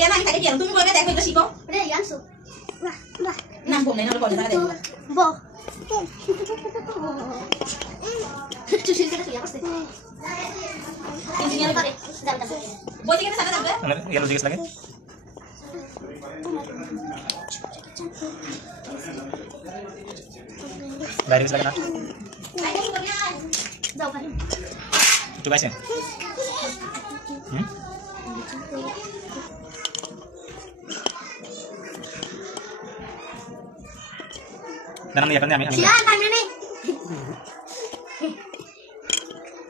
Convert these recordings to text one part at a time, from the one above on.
এ না খাইতে কি তুমি বলবে দেখো এটা শিখো রে ইয়ানসু বাহ বাহ নাম বল না বলে দাঁড়া দেখো বো তুই শিখতে কি আসছে ইঞ্জিনিয়ার করে যাও যাও বই থেকে সাদা যাবে ইয়েলো জিজ্ঞেস লাগে বাইরে লাগে না যাও ভাই একটু গাইছে দাঁড়ান আমি সিয়ান টাইম নেই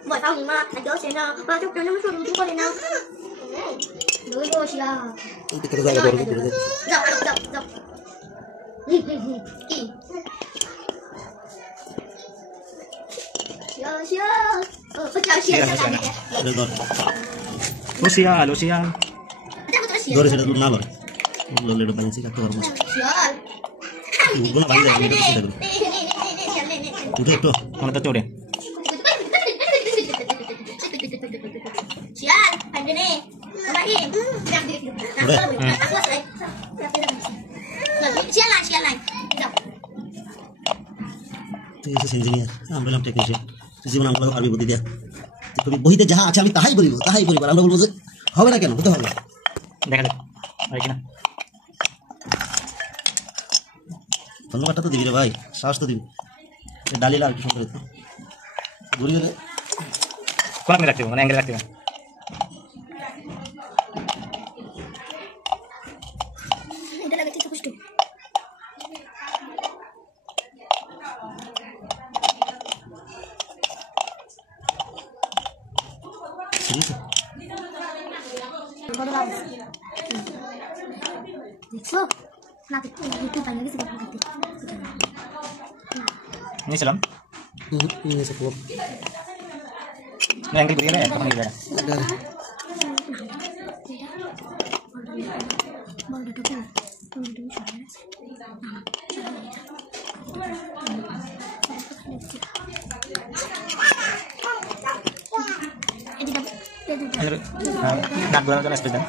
বই ফাও নি মা না জো সে না বা তো কেন শুরু কি করে না লই গো সিয়া itu kita jaga dulu gitu যাও যাও যাও কি সিয়া সিয়া ও সিয়া সিয়া ada dor Lucia Lucia dor sudah dulu nalor boleh depan sih kata orang সিয়াল guna banyak itu sudah dulu itu mana tuh deh sial ada nih kembali yang di sial lain itu engineer আমরা নাম technician জীবন আমরা আরবি বুদ্ধি দিয়া কবি বইতে যাহা আছে আমি তাহাই বলিব আমরা বলবো যে হবে না কেন হতে হবে দেখা যাক আর কি না ধন্যবাদটা তো দিবি রে ভাই সাহস তো দিবি ডালি লাল কি সুন্দর ঘুরি গেলে কোন আপনি রাখতে মানে অ্যাঙ্গেল রাখতে এটা লাগাতে তো কষ্ট দেখছো না একটু টাইম লাগে সেটা করতে নিয়েছিলাম ini sepuluh অ্যাঙ্গেল ঘুরিয়ে গেলে তখন এই জায়গা নাক ঘোরানোর জন্য স্পেস দেন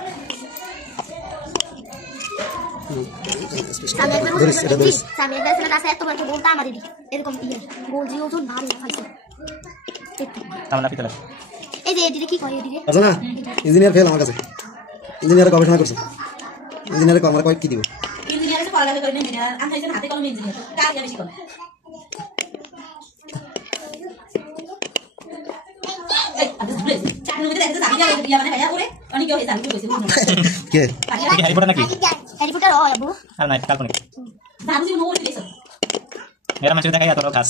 Sampai ada sana saya tuh baca bonta mari itu kompiuter goji ojo bari falte তাহলে পিতলে এই যে এদিকে কি করে এদিকে আচ্ছা না ইঞ্জিনিয়ার ফেল আমার কাছে ইঞ্জিনিয়ার গবেষণা করছে ইঞ্জিনিয়ারে কো আমরা কয় কি দিব ইঞ্জিনিয়ারে পড়ালেখা করেন ইঞ্জিনিয়ার আমি একজন হাতে কলমে ইঞ্জিনিয়ার কার গাবি শিখো এই আদস প্লিজ চাকরি মধ্যে দেখতে যাবি যাবে বিয়া মানে ভাইয়া করে অনেক কেউ হইছে আমি কইছি কে হ্যারি পটার নাকি হ্যারি পটার ও আবু আর না কাল্পনিক জানি নো ওরে দিছো এরা মানুষ দেখাই এত কাজ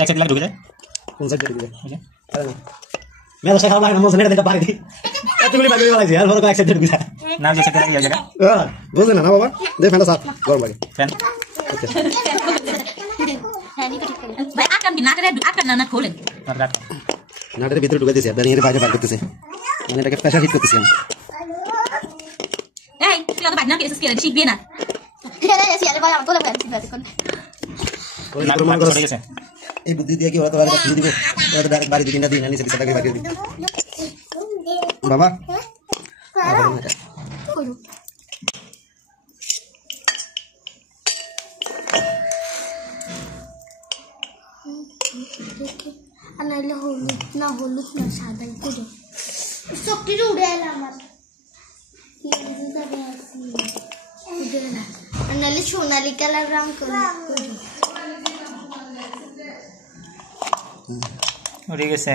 এক সাইড লাগে ঢুকে যায় কোন সাইড দিবে আরে না মেলা শেখা লাগে না মোজনে এটা পারি দি এতগুলি বাকি লাগছে আর বড় এক সাইড ঢুকে যায় না যে সাইড লাগে জায়গা বুঝছ না বাবা দে ফ্যানটা সাফ গরম লাগে ফ্যান হ্যাঁ নি ঠিক করে ভাই আকাম কি নাটের আকাম না খোলেন আর রাখ নাটের ভিতরে ঢুকে দিয়েছে দাঁড়িয়ে বাইরে বার করতেছে মানে এটাকে প্রেসার হিট করতেছি আমি এই তুই তো বাইনা কেসে স্কেল শিখবি না এরে সিয়ালে ভাই আমি তোলে ভাই ঠিক কোন ওই প্রমাণ করে গেছে এই বুদ্ধি দিয়ে কি ওরা তো বাইরে খুলে দিব ওরা তো ডাইরেক্ট বাড়ি দিন না দিন আনি সেটা কি বাকি দিন বাবা কইলো আনাইলে হলুদ না সাদা কইলো সবটি উড়ে এলো আমার কি যাবে আসি উড়ে না আনাইলে সোনালী কালার রং করে উড়ে গেছে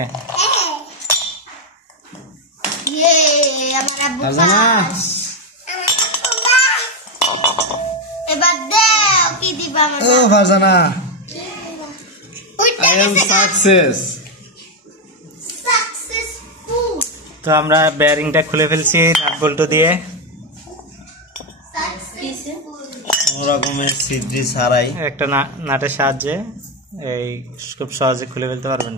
ইয়ে আমার আব্বু এবার দাও কি দিবা আমার ও ফারজানা I am successful তো আমরা বেয়ারিংটা খুলে ফেলছি নাট বল্টু দিয়ে রকমের সিদ্রি ছাড়াই একটা নাটের সাহায্যে এই খুব সহজে খুলে ফেলতে পারবেন।